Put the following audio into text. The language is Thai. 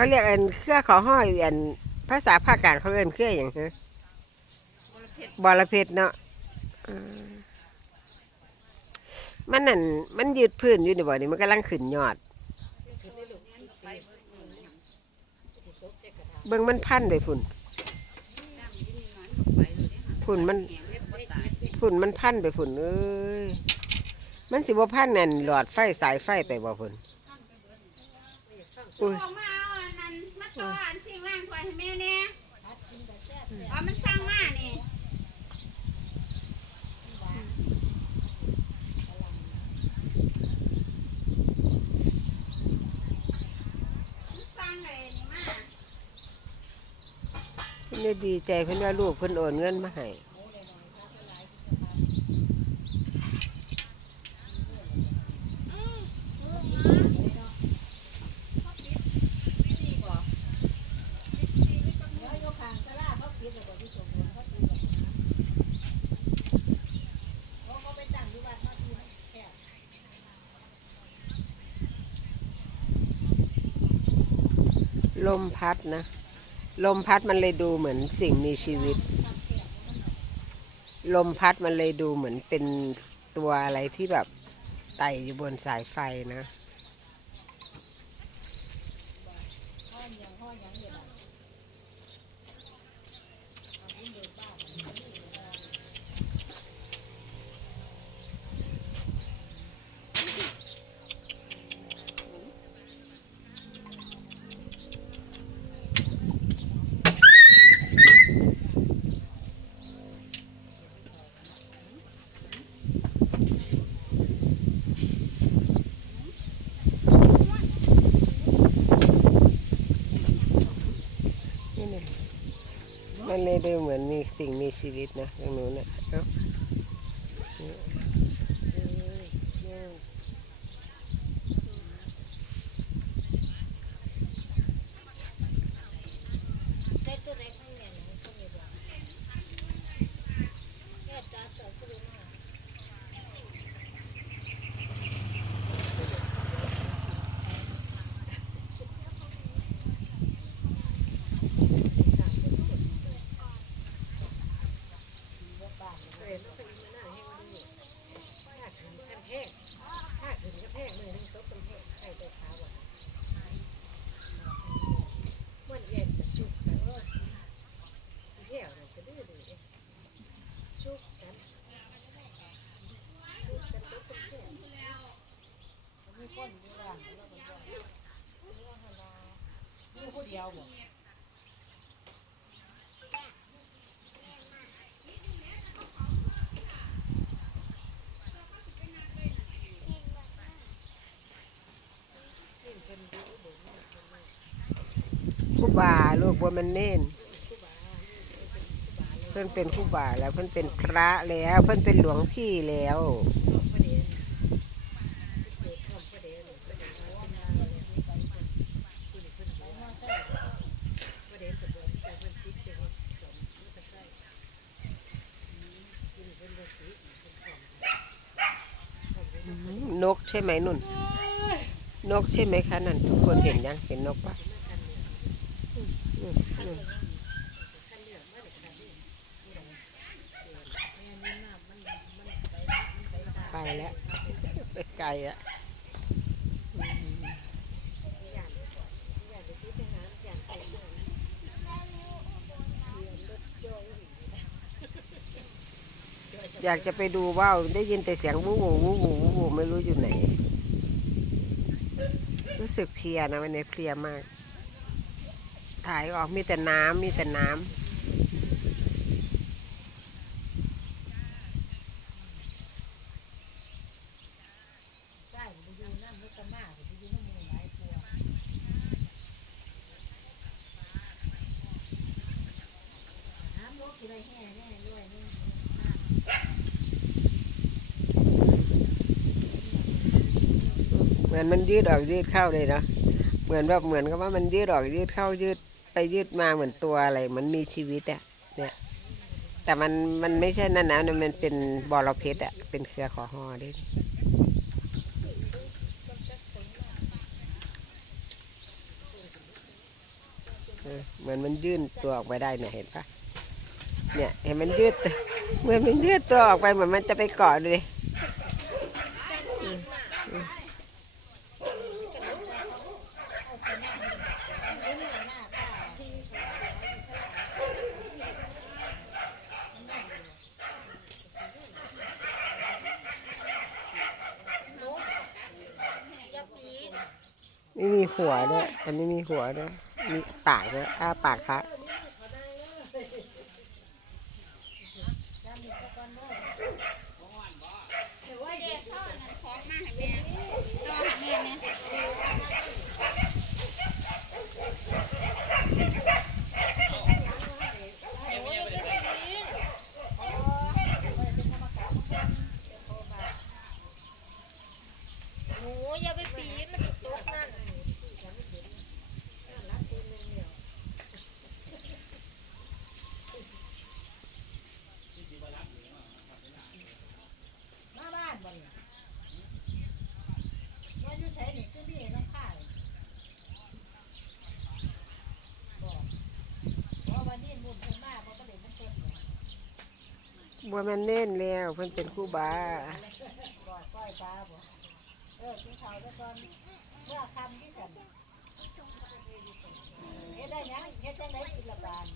เขาเรียกอันเครือขอห้อยอันภาษาภาคกลางเขาเรียกเครืออย่างฮะบอระเพ็ดบอระเพ็ดเนาะมันนั่นมันยืดพื้นอยู่ในบ่อนี่มันกำลังขึ้นยอด เบิ่งมันพันไปพุ่นน้ำที่นี่น้อยก็ไปเลยเด้ค่ะพุ่นมันแหงเล็บบ่ตายพุ่นมันพันไปพุ่นเอ้ยมันสิบ่พันนั่นหลอดไฟสายไฟไปบ่พุ่นอุ้ย นั้นมาต่ออันสิ่งล่างถ้วยให้แม่แน่อ๋อมันสร้างมานี่มันสร้างไอ้นี่มา เพิ่นได้ดีใจเพิ่นว่าลูกเพิ่นโอนเงินมาให้ ลมพัดนะ ลมพัดมันเลยดูเหมือนสิ่งมีชีวิต ลมพัดมันเลยดูเหมือนเป็นตัวอะไรที่แบบไต่อยู่บนสายไฟนะ นี่ เนี่ยมันเลยดูเหมือนมีสิ่งมีชีวิตนะตรงนู้นนะเอ้าเนี่ยเอ้ยเนี่ย ครูบาลูกว่ามันเน่นเพื่อนเป็นครูบาแล้วเพื่อนเป็นพระแล้ว เพื่อนเป็นหลวงพี่แล้ว นกใช่ไหมนุ่น นกใช่ไหมคะนั่นทุกคนเห็นยังเห็นนกปะไปแล้วไปไกลอะ อยากจะไปดูว่าวได้ยินแต่เสียงวู้วู้วู้วู้วู้หูไม่รู้อยู่ไหน รู้สึกเพลียนะวันนี้เพลียมาก ถ่ายออกมีแต่น้ำมีแต่น้ำ มือนมันยืดออกยืดเข้าเลยเนาะเหมือนแบบเหมือนกับว่ามันยืดออกยืดเข้ายืดไปยืดมาเหมือนตัวอะไรมันมีชีวิตอะเนี่ยแต่มันมันไม่ใช่นั่นนะมันเป็นบอระเพ็ดอะเป็นเครือขอหอด้วยเหมือนมันยื่นตัวออกไปได้เนี่ยเห็นปะเนี่ยเห็นมันยืดเหมือนมันยืดตัวออกไปเหมือนมันจะไปเกาะเลยอืมอืม อย่าปีน ไม่มี หัวด้วย อันนี้มีหัวด้วย มีปากด้วยอ้าปากค้างหมูอย่าไปปีนมันติดตกนั่น มาบ้านบ่เนี่ยว่าอยู่ใช้นี่คือมีน้ำข้าวบอกเพราะวันนี้มุ่นเพิ่นมาเพราะประเด็นมันเต็มเลย บัวมันเน่นแล้วเพิ่นเป็นคู่บาบอกก้อยปลาบอกเออกินข้าวแล้วก่อนเมื่อคำที่สั่นเฮ็ดได้ยังเฮ็ดจังไดกินละบาน